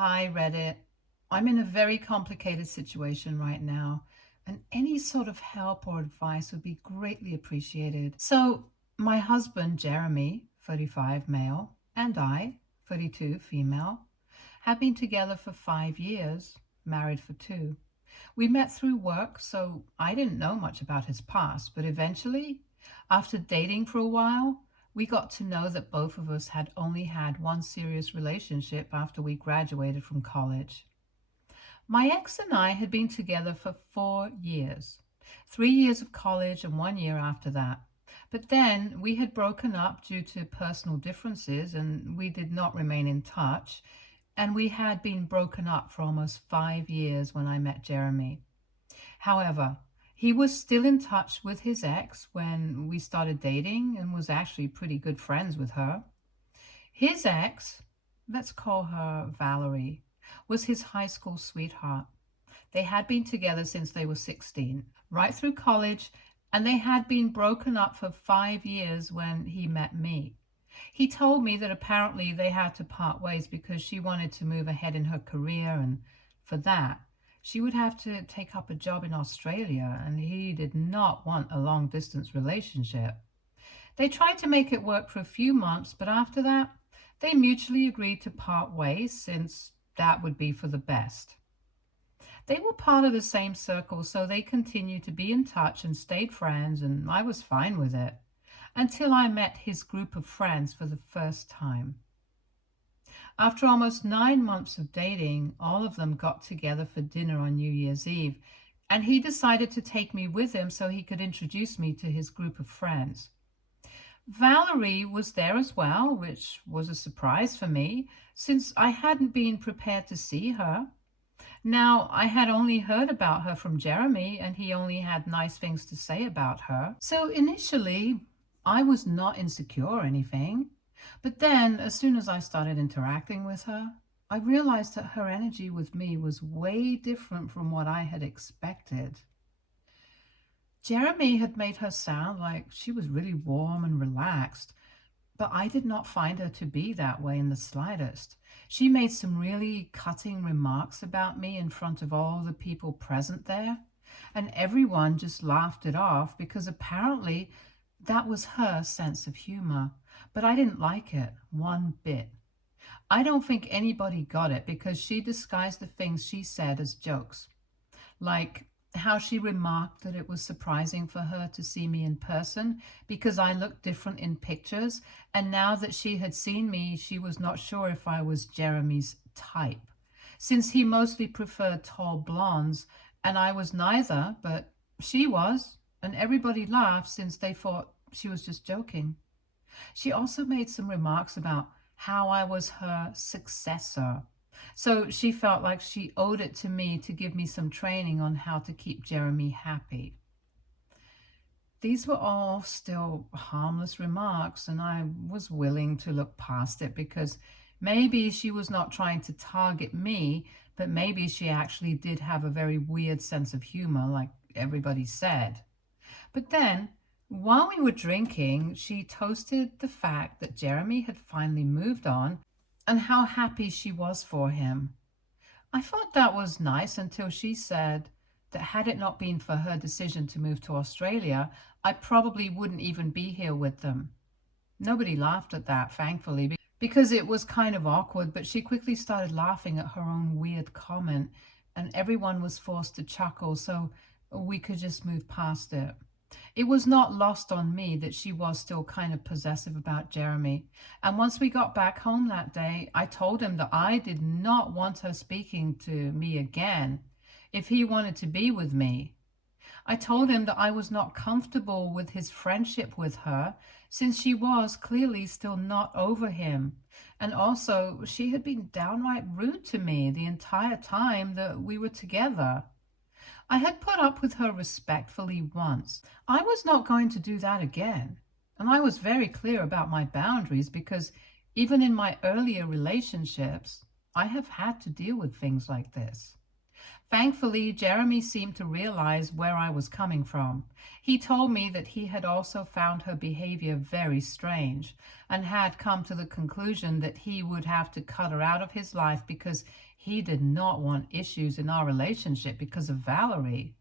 Hi, Reddit. I'm in a very complicated situation right now, and any sort of help or advice would be greatly appreciated. My husband, Jeremy, 35 male, and I, 32 female, have been together for 5 years, married for two. We met through work, so I didn't know much about his past, but eventually, after dating for a while, we got to know that both of us had only had one serious relationship after we graduated from college. My ex and I had been together for 4 years, 3 years of college and 1 year after that. But then we had broken up due to personal differences and we did not remain in touch. And we had been broken up for almost 5 years when I met Jeremy. However, he was still in touch with his ex when we started dating and was actually pretty good friends with her. His ex, let's call her Valerie, was his high school sweetheart. They had been together since they were 16, right through college, and they had been broken up for 5 years when he met me. He told me that apparently they had to part ways because she wanted to move ahead in her career, and for that, she would have to take up a job in Australia, and he did not want a long distance relationship. They tried to make it work for a few months, but after that, they mutually agreed to part ways since that would be for the best. They were part of the same circle, so they continued to be in touch and stayed friends, and I was fine with it until I met his group of friends for the first time. After almost 9 months of dating, all of them got together for dinner on New Year's Eve, and he decided to take me with him so he could introduce me to his group of friends. Valerie was there as well, which was a surprise for me, since I hadn't been prepared to see her. Now, I had only heard about her from Jeremy, and he only had nice things to say about her. So initially, I was not insecure or anything. But then, as soon as I started interacting with her, I realized that her energy with me was way different from what I had expected. Jeremy had made her sound like she was really warm and relaxed, but I did not find her to be that way in the slightest. She made some really cutting remarks about me in front of all the people present there, and everyone just laughed it off because apparently that was her sense of humor. But I didn't like it one bit. I don't think anybody got it because she disguised the things she said as jokes, like how she remarked that it was surprising for her to see me in person because I looked different in pictures, and now that she had seen me, she was not sure if I was Jeremy's type, since he mostly preferred tall blondes, and I was neither, but she was, and everybody laughed since they thought she was just joking. She also made some remarks about how I was her successor. So she felt like she owed it to me to give me some training on how to keep Jeremy happy. These were all still harmless remarks, and I was willing to look past it because maybe she was not trying to target me, but maybe she actually did have a very weird sense of humor, like everybody said. But then, while we were drinking, she toasted the fact that Jeremy had finally moved on and how happy she was for him. I thought that was nice until she said that had it not been for her decision to move to Australia, I probably wouldn't even be here with them. Nobody laughed at that, thankfully, because it was kind of awkward, but she quickly started laughing at her own weird comment, and everyone was forced to chuckle, so we could just move past it. It was not lost on me that she was still kind of possessive about Jeremy. And once we got back home that day, I told him that I did not want her speaking to me again if he wanted to be with me. I told him that I was not comfortable with his friendship with her since she was clearly still not over him. And also, she had been downright rude to me the entire time that we were together. I had put up with her respectfully once. I was not going to do that again. And I was very clear about my boundaries because even in my earlier relationships, I have had to deal with things like this. Thankfully, Jeremy seemed to realize where I was coming from. He told me that he had also found her behavior very strange and had come to the conclusion that he would have to cut her out of his life because he did not want issues in our relationship because of Valerie.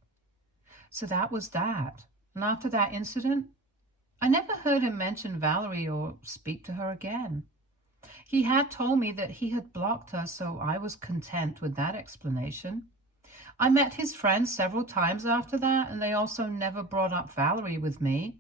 So that was that. And after that incident, I never heard him mention Valerie or speak to her again. He had told me that he had blocked her, so I was content with that explanation. I met his friends several times after that, and they also never brought up Valerie with me,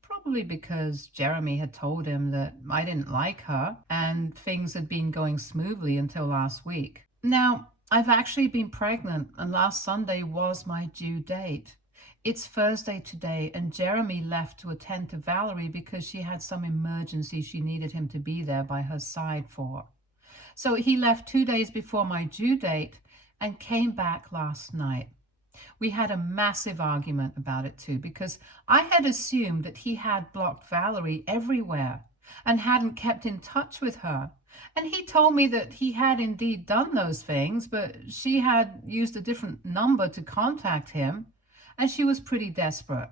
probably because Jeremy had told him that I didn't like her and things had been going smoothly until last week. Now, I've actually been pregnant, and last Sunday was my due date. It's Thursday today, and Jeremy left to attend to Valerie because she had some emergency she needed him to be there by her side for. So he left 2 days before my due date and came back last night. We had a massive argument about it too, because I had assumed that he had blocked Valerie everywhere and hadn't kept in touch with her. And he told me that he had indeed done those things, but she had used a different number to contact him, and she was pretty desperate.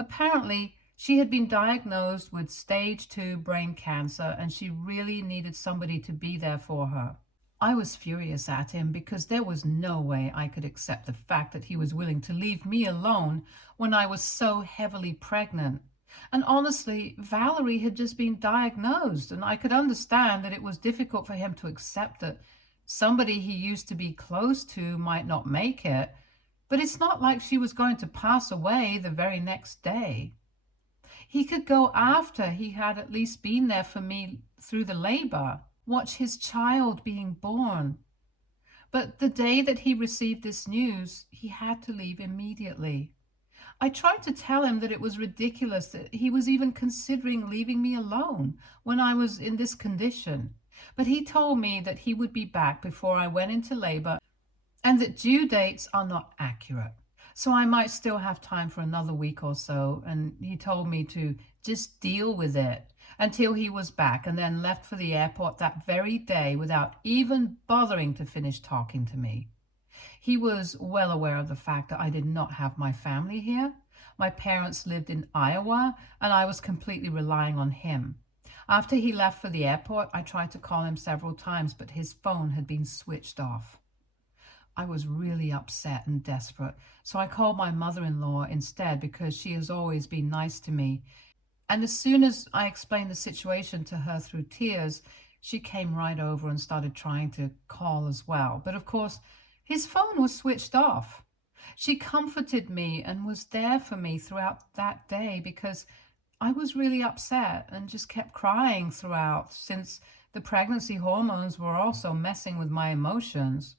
Apparently, she had been diagnosed with stage 2 brain cancer, and she really needed somebody to be there for her. I was furious at him because there was no way I could accept the fact that he was willing to leave me alone when I was so heavily pregnant. And honestly, Valerie had just been diagnosed, and I could understand that it was difficult for him to accept that somebody he used to be close to might not make it, but it's not like she was going to pass away the very next day. He could go after he had at least been there for me through the labor, watch his child being born. But the day that he received this news, he had to leave immediately. I tried to tell him that it was ridiculous that he was even considering leaving me alone when I was in this condition. But he told me that he would be back before I went into labor and that due dates are not accurate. So I might still have time for another week or so, and he told me to just deal with it until he was back, and then left for the airport that very day without even bothering to finish talking to me. He was well aware of the fact that I did not have my family here. My parents lived in Iowa, and I was completely relying on him. After he left for the airport, I tried to call him several times, but his phone had been switched off. I was really upset and desperate, so I called my mother-in-law instead because she has always been nice to me. And as soon as I explained the situation to her through tears, she came right over and started trying to call as well. But of course, his phone was switched off. She comforted me and was there for me throughout that day because I was really upset and just kept crying throughout, since the pregnancy hormones were also messing with my emotions.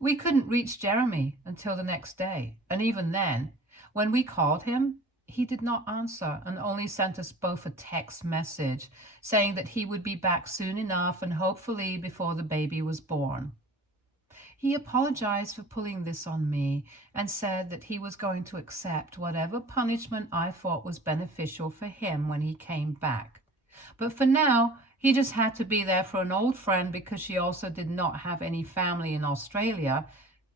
We couldn't reach Jeremy until the next day, and even then, when we called him, he did not answer and only sent us both a text message saying that he would be back soon enough and hopefully before the baby was born. He apologized for pulling this on me and said that he was going to accept whatever punishment I thought was beneficial for him when he came back. But for now, he just had to be there for an old friend because she also did not have any family in Australia,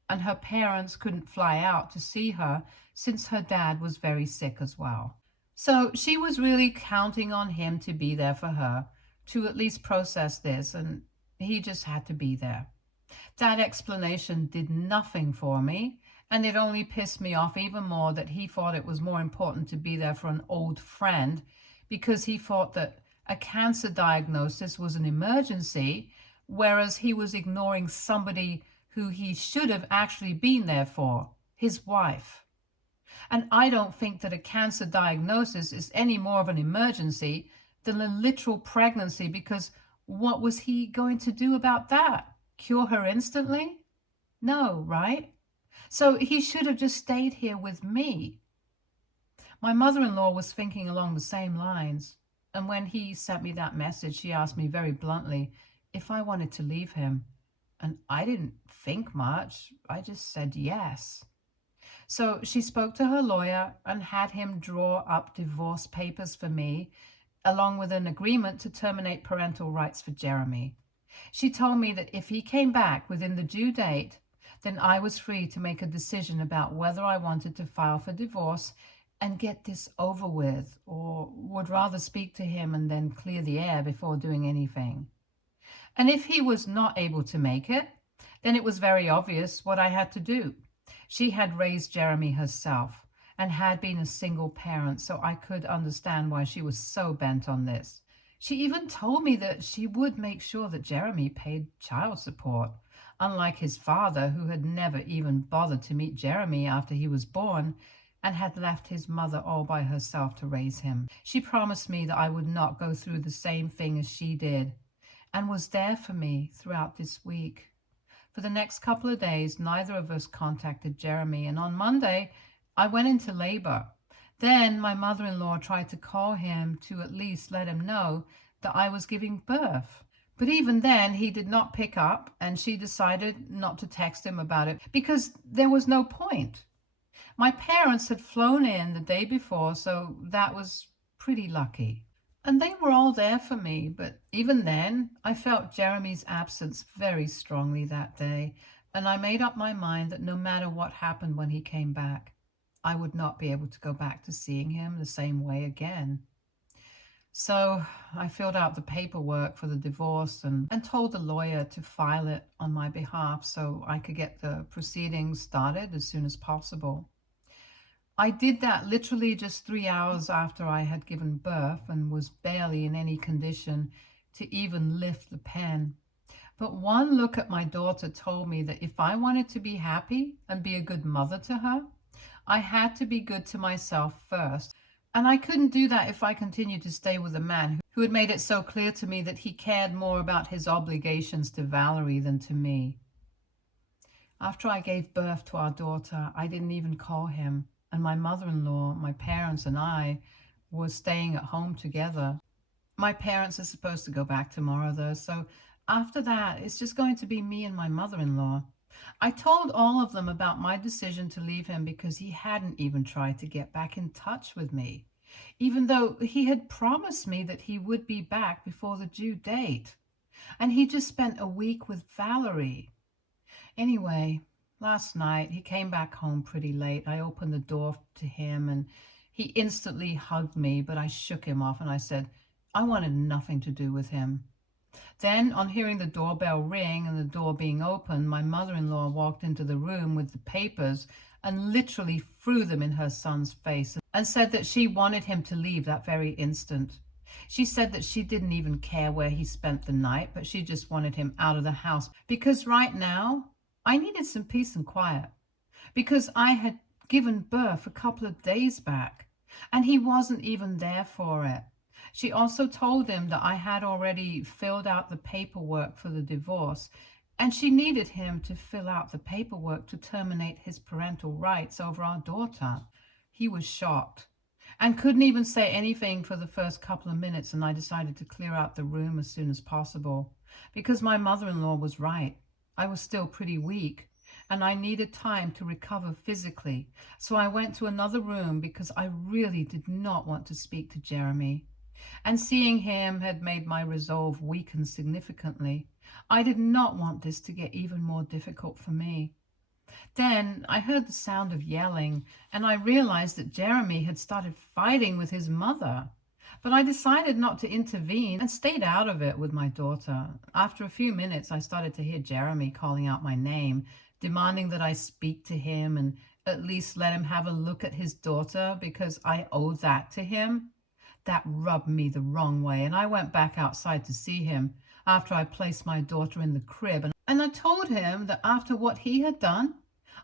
and her parents couldn't fly out to see her since her dad was very sick as well. So she was really counting on him to be there for her, to at least process this, and he just had to be there. That explanation did nothing for me, and it only pissed me off even more that he thought it was more important to be there for an old friend because he thought that a cancer diagnosis was an emergency, whereas he was ignoring somebody who he should have actually been there for, his wife. And I don't think that a cancer diagnosis is any more of an emergency than a literal pregnancy, because what was he going to do about that? Cure her instantly? No, right? So he should have just stayed here with me. My mother-in-law was thinking along the same lines, and when he sent me that message, she asked me very bluntly if I wanted to leave him. And I didn't think much. I just said yes. So she spoke to her lawyer and had him draw up divorce papers for me, along with an agreement to terminate parental rights for Jeremy. She told me that if he came back within the due date, Then I was free to make a decision about whether I wanted to file for divorce and get this over with, or would rather speak to him and then clear the air before doing anything. And if he was not able to make it, then it was very obvious what I had to do. She had raised Jeremy herself and had been a single parent, so I could understand why she was so bent on this. She even told me that she would make sure that Jeremy paid child support, unlike his father, who had never even bothered to meet Jeremy after he was born and had left his mother all by herself to raise him. She promised me that I would not go through the same thing as she did, and was there for me throughout this week. For the next couple of days, neither of us contacted Jeremy, and on Monday, I went into labor. Then my mother-in-law tried to call him to at least let him know that I was giving birth. But even then, he did not pick up, and she decided not to text him about it because there was no point. My parents had flown in the day before, so that was pretty lucky. And they were all there for me, but even then, I felt Jeremy's absence very strongly that day, and I made up my mind that no matter what happened when he came back, I would not be able to go back to seeing him the same way again. So I filled out the paperwork for the divorce and told the lawyer to file it on my behalf so I could get the proceedings started as soon as possible. I did that literally just 3 hours after I had given birth and was barely in any condition to even lift the pen. But one look at my daughter told me that if I wanted to be happy and be a good mother to her, I had to be good to myself first. And I couldn't do that if I continued to stay with a man who had made it so clear to me that he cared more about his obligations to Valerie than to me. After I gave birth to our daughter, I didn't even call him. And my mother-in-law, my parents, and I were staying at home together. My parents are supposed to go back tomorrow, though, so after that, it's just going to be me and my mother-in-law. I told all of them about my decision to leave him because he hadn't even tried to get back in touch with me, even though he had promised me that he would be back before the due date. And he just spent a week with Valerie. Anyway, last night, he came back home pretty late. I opened the door to him and he instantly hugged me, but I shook him off and I said I wanted nothing to do with him. Then, on hearing the doorbell ring and the door being opened, my mother-in-law walked into the room with the papers and literally threw them in her son's face and said that she wanted him to leave that very instant. She said that she didn't even care where he spent the night, but she just wanted him out of the house because right now, I needed some peace and quiet because I had given birth a couple of days back and he wasn't even there for it. She also told him that I had already filled out the paperwork for the divorce and she needed him to fill out the paperwork to terminate his parental rights over our daughter. He was shocked and couldn't even say anything for the first couple of minutes, and I decided to clear out the room as soon as possible because my mother-in-law was right. I was still pretty weak and I needed time to recover physically. So I went to another room because I really did not want to speak to Jeremy. And seeing him had made my resolve weaken significantly. I did not want this to get even more difficult for me. Then I heard the sound of yelling and I realized that Jeremy had started fighting with his mother. But I decided not to intervene and stayed out of it with my daughter. After a few minutes, I started to hear Jeremy calling out my name, demanding that I speak to him and at least let him have a look at his daughter because I owed that to him. That rubbed me the wrong way, and I went back outside to see him after I placed my daughter in the crib. And I told him that after what he had done,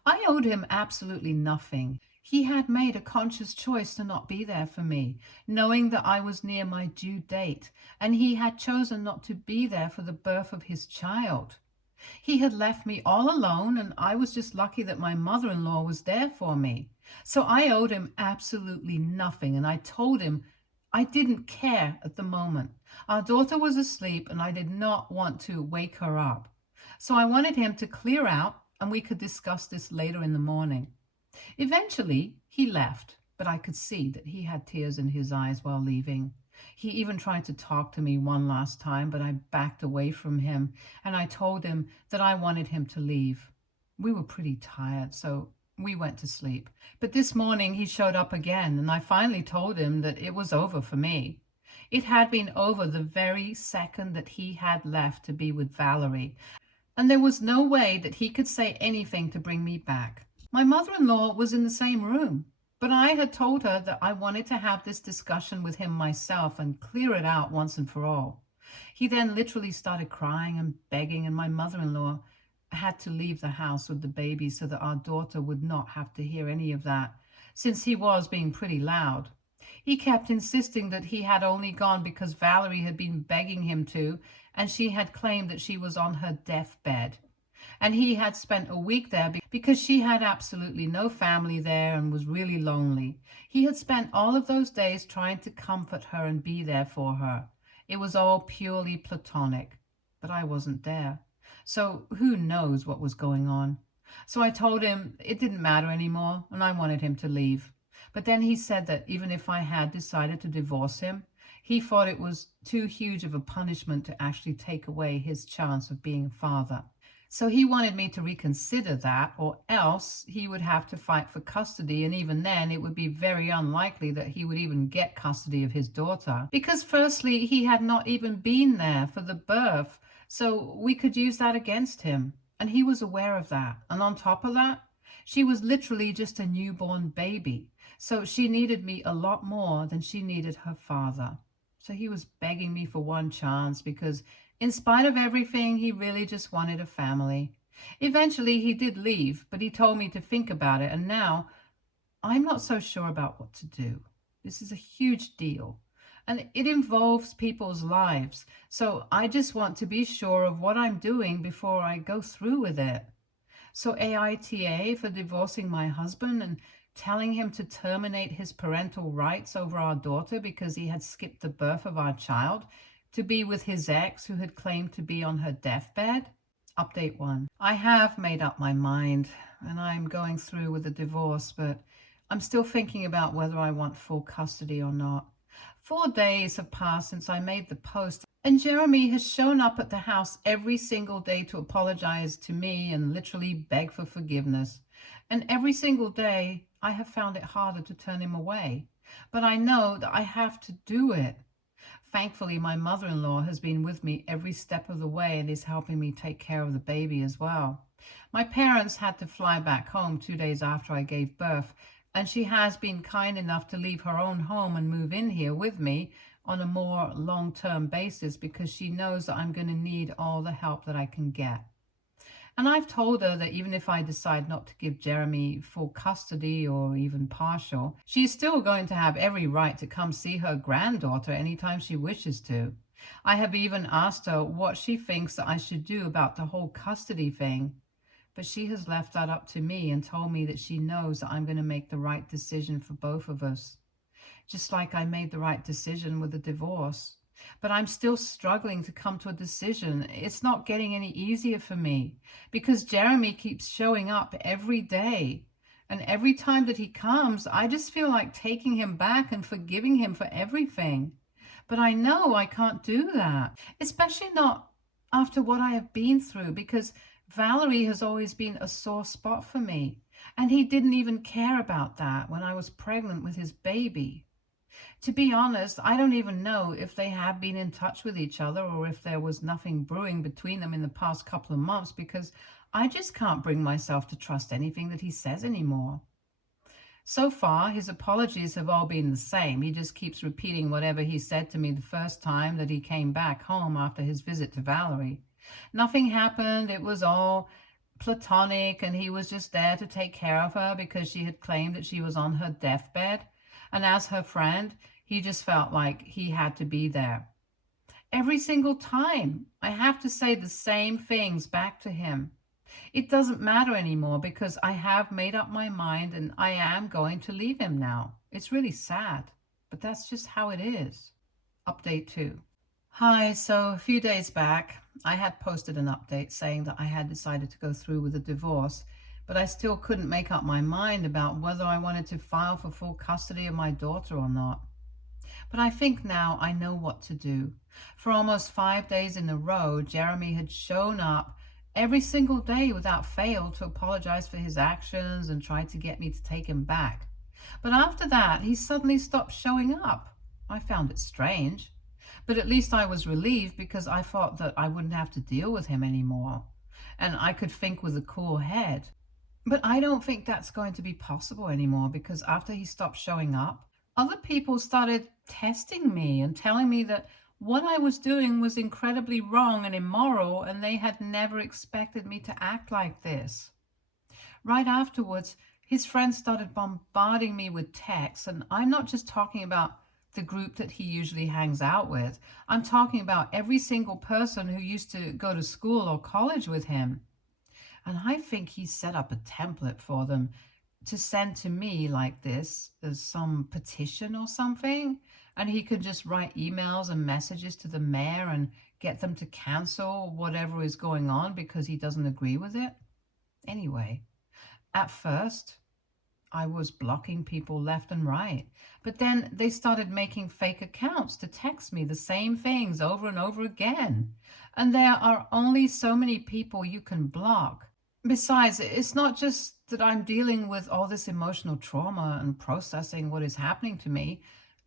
I owed him absolutely nothing. He had made a conscious choice to not be there for me, knowing that I was near my due date, and he had chosen not to be there for the birth of his child. He had left me all alone, and I was just lucky that my mother-in-law was there for me. So I owed him absolutely nothing, and I told him I didn't care at the moment. Our daughter was asleep, and I did not want to wake her up. So I wanted him to clear out, and we could discuss this later in the morning. Eventually, he left, but I could see that he had tears in his eyes while leaving. He even tried to talk to me one last time, but I backed away from him, and I told him that I wanted him to leave. We were pretty tired, so we went to sleep. But this morning he showed up again, and I finally told him that it was over for me. It had been over the very second that he had left to be with Valerie, and there was no way that he could say anything to bring me back. My mother-in-law was in the same room, but I had told her that I wanted to have this discussion with him myself and clear it out once and for all. He then literally started crying and begging, and my mother-in-law had to leave the house with the baby so that our daughter would not have to hear any of that, since he was being pretty loud. He kept insisting that he had only gone because Valerie had been begging him to, and she had claimed that she was on her deathbed. And he had spent a week there because she had absolutely no family there and was really lonely. He had spent all of those days trying to comfort her and be there for her. It was all purely platonic, but I wasn't there. So who knows what was going on? So I told him it didn't matter anymore and I wanted him to leave. But then he said that even if I had decided to divorce him, he thought it was too huge of a punishment to actually take away his chance of being a father. So he wanted me to reconsider that, or else he would have to fight for custody, and even then it would be very unlikely that he would even get custody of his daughter. Because firstly, he had not even been there for the birth, so we could use that against him. And he was aware of that. And on top of that, she was literally just a newborn baby. So she needed me a lot more than she needed her father. So he was begging me for one chance because in spite of everything, he really just wanted a family. Eventually, he did leave, but he told me to think about it. And now I'm not so sure about what to do. This is a huge deal. And it involves people's lives. So I just want to be sure of what I'm doing before I go through with it. So AITA for divorcing my husband and telling him to terminate his parental rights over our daughter because he had skipped the birth of our child to be with his ex who had claimed to be on her deathbed. Update 1. I have made up my mind and I'm going through with the divorce, but I'm still thinking about whether I want full custody or not. 4 days have passed since I made the post, and Jeremy has shown up at the house every single day to apologize to me and literally beg for forgiveness. And every single day, I have found it harder to turn him away. But I know that I have to do it. Thankfully, my mother-in-law has been with me every step of the way and is helping me take care of the baby as well. My parents had to fly back home 2 days after I gave birth, and she has been kind enough to leave her own home and move in here with me on a more long-term basis because she knows that I'm going to need all the help that I can get. And I've told her that even if I decide not to give Jeremy full custody or even partial, she's still going to have every right to come see her granddaughter anytime she wishes to. I have even asked her what she thinks that I should do about the whole custody thing. But she has left that up to me and told me that she knows that I'm going to make the right decision for both of us. Just like I made the right decision with the divorce. But I'm still struggling to come to a decision. It's not getting any easier for me because Jeremy keeps showing up every day. And every time that he comes, I just feel like taking him back and forgiving him for everything. But I know I can't do that, especially not after what I have been through, because Valerie has always been a sore spot for me. And he didn't even care about that when I was pregnant with his baby. To be honest, I don't even know if they have been in touch with each other or if there was nothing brewing between them in the past couple of months because I just can't bring myself to trust anything that he says anymore. So far, his apologies have all been the same. He just keeps repeating whatever he said to me the first time that he came back home after his visit to Valerie. Nothing happened. It was all platonic, and he was just there to take care of her because she had claimed that she was on her deathbed. And as her friend, he just felt like he had to be there. Every single time, I have to say the same things back to him. It doesn't matter anymore because I have made up my mind and I am going to leave him now. It's really sad, but that's just how it is. Update 2. Hi, so a few days back, I had posted an update saying that I had decided to go through with a divorce, but I still couldn't make up my mind about whether I wanted to file for full custody of my daughter or not. But I think now I know what to do. For almost 5 days in a row, Jeremy had shown up every single day without fail to apologize for his actions and try to get me to take him back. But after that, he suddenly stopped showing up. I found it strange. But at least I was relieved because I thought that I wouldn't have to deal with him anymore. And I could think with a cool head. But I don't think that's going to be possible anymore because after he stopped showing up, other people started testing me and telling me that what I was doing was incredibly wrong and immoral, and they had never expected me to act like this. Right afterwards, his friends started bombarding me with texts, and I'm not just talking about the group that he usually hangs out with. I'm talking about every single person who used to go to school or college with him. And I think he set up a template for them to send to me like this as some petition or something. And he could just write emails and messages to the mayor and get them to cancel whatever is going on because he doesn't agree with it. Anyway, at first, I was blocking people left and right. But then they started making fake accounts to text me the same things over and over again. And there are only so many people you can block. Besides, it's not just that I'm dealing with all this emotional trauma and processing what is happening to me.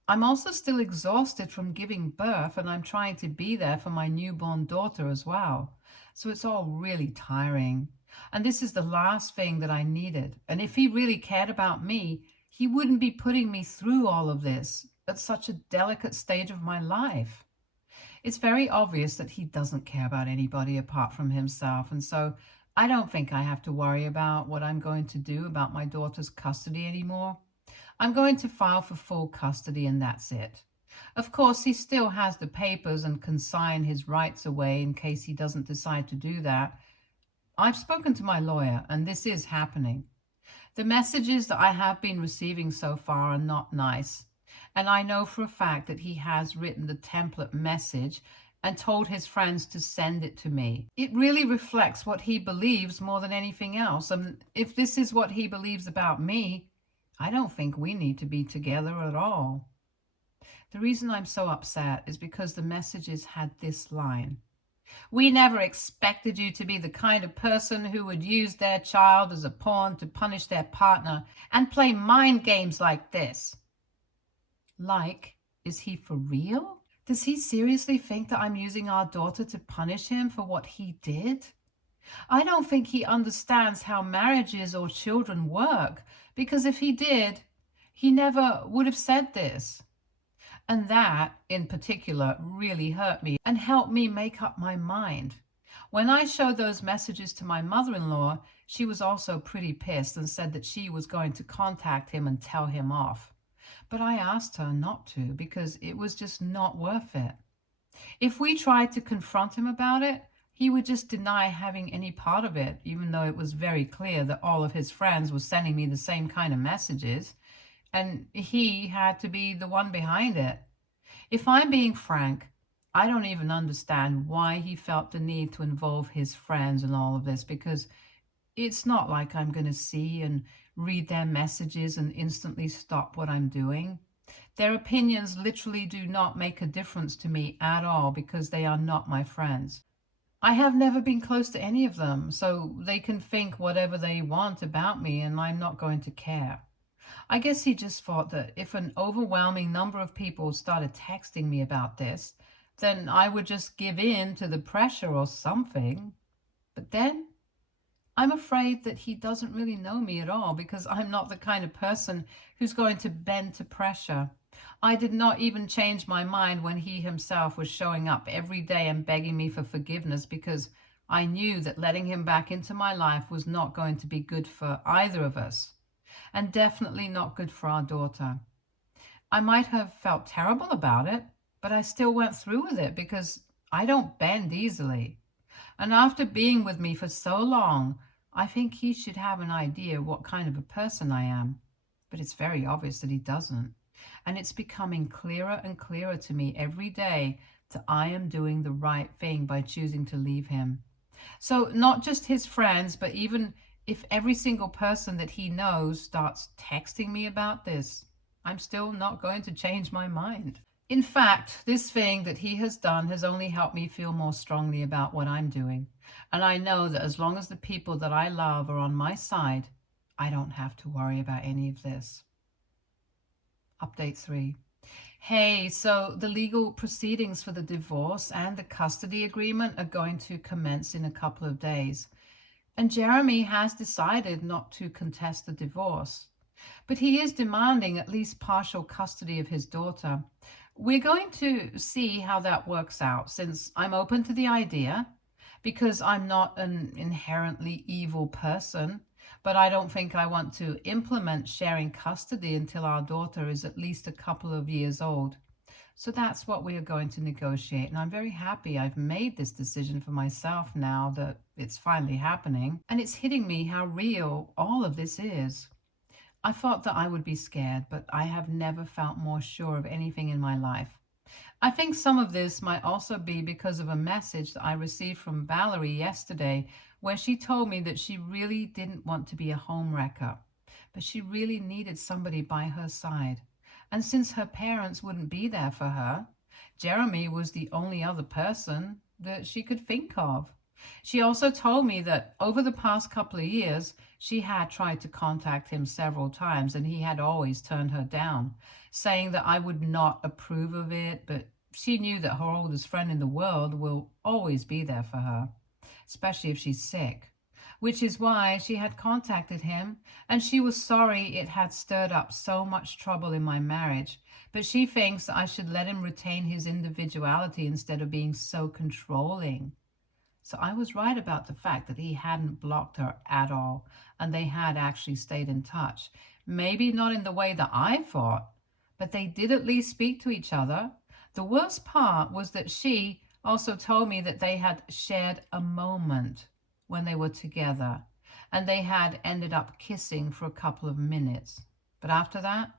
I'm also still exhausted from giving birth, and I'm trying to be there for my newborn daughter as well. So it's all really tiring. And this is the last thing that I needed. And if he really cared about me, he wouldn't be putting me through all of this at such a delicate stage of my life. It's very obvious that he doesn't care about anybody apart from himself. And so I don't think I have to worry about what I'm going to do about my daughter's custody anymore. I'm going to file for full custody and that's it. Of course, he still has the papers and can sign his rights away in case he doesn't decide to do that. I've spoken to my lawyer and this is happening. The messages that I have been receiving so far are not nice. And I know for a fact that he has written the template message and told his friends to send it to me. It really reflects what he believes more than anything else. And if this is what he believes about me, I don't think we need to be together at all. The reason I'm so upset is because the messages had this line: "We never expected you to be the kind of person who would use their child as a pawn to punish their partner and play mind games like this." Like, is he for real? Does he seriously think that I'm using our daughter to punish him for what he did? I don't think he understands how marriages or children work, because if he did, he never would have said this. And that, in particular, really hurt me and helped me make up my mind. When I showed those messages to my mother-in-law, she was also pretty pissed and said that she was going to contact him and tell him off. But I asked her not to because it was just not worth it. If we tried to confront him about it, he would just deny having any part of it, even though it was very clear that all of his friends were sending me the same kind of messages, and he had to be the one behind it. If I'm being frank, I don't even understand why he felt the need to involve his friends in all of this, because it's not like I'm going to see and read their messages and instantly stop what I'm doing. Their opinions literally do not make a difference to me at all because they are not my friends. I have never been close to any of them, so they can think whatever they want about me and I'm not going to care. I guess he just thought that if an overwhelming number of people started texting me about this, then I would just give in to the pressure or something. But then I'm afraid that he doesn't really know me at all because I'm not the kind of person who's going to bend to pressure. I did not even change my mind when he himself was showing up every day and begging me for forgiveness because I knew that letting him back into my life was not going to be good for either of us, and definitely not good for our daughter. I might have felt terrible about it, but I still went through with it because I don't bend easily. And after being with me for so long, I think he should have an idea what kind of a person I am. But it's very obvious that he doesn't. And it's becoming clearer and clearer to me every day that I am doing the right thing by choosing to leave him. So not just his friends, but even if every single person that he knows starts texting me about this, I'm still not going to change my mind. In fact, this thing that he has done has only helped me feel more strongly about what I'm doing. And I know that as long as the people that I love are on my side, I don't have to worry about any of this. Update 3. Hey, so the legal proceedings for the divorce and the custody agreement are going to commence in a couple of days. And Jeremy has decided not to contest the divorce, but he is demanding at least partial custody of his daughter. We're going to see how that works out, since I'm open to the idea, because I'm not an inherently evil person, but I don't think I want to implement sharing custody until our daughter is at least a couple of years old. So that's what we are going to negotiate. And I'm very happy I've made this decision for myself now that it's finally happening. And it's hitting me how real all of this is. I thought that I would be scared, but I have never felt more sure of anything in my life. I think some of this might also be because of a message that I received from Valerie yesterday, where she told me that she really didn't want to be a homewrecker, but she really needed somebody by her side. And since her parents wouldn't be there for her, Jeremy was the only other person that she could think of. She also told me that over the past couple of years, she had tried to contact him several times and he had always turned her down, saying that I would not approve of it, but she knew that her oldest friend in the world will always be there for her, especially if she's sick, which is why she had contacted him, and she was sorry it had stirred up so much trouble in my marriage, but she thinks I should let him retain his individuality instead of being so controlling. So I was right about the fact that he hadn't blocked her at all, and they had actually stayed in touch. Maybe not in the way that I thought, but they did at least speak to each other. The worst part was that she also told me that they had shared a moment when they were together, and they had ended up kissing for a couple of minutes. But after that,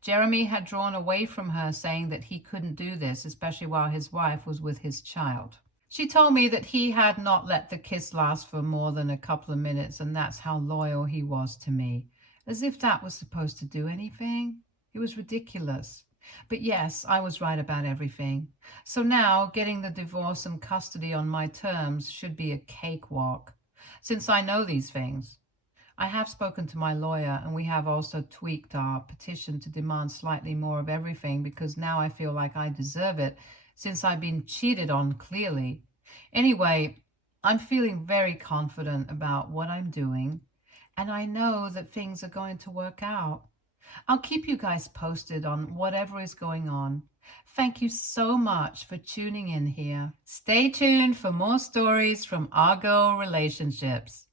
Jeremy had drawn away from her, saying that he couldn't do this, especially while his wife was with his child. She told me that he had not let the kiss last for more than a couple of minutes, and that's how loyal he was to me. As if that was supposed to do anything. It was ridiculous. But yes, I was right about everything. So now, getting the divorce and custody on my terms should be a cakewalk, since I know these things. I have spoken to my lawyer, and we have also tweaked our petition to demand slightly more of everything, because now I feel like I deserve it, since I've been cheated on clearly. Anyway, I'm feeling very confident about what I'm doing, and I know that things are going to work out. I'll keep you guys posted on whatever is going on. Thank you so much for tuning in here. Stay tuned for more stories from Argo Relationships.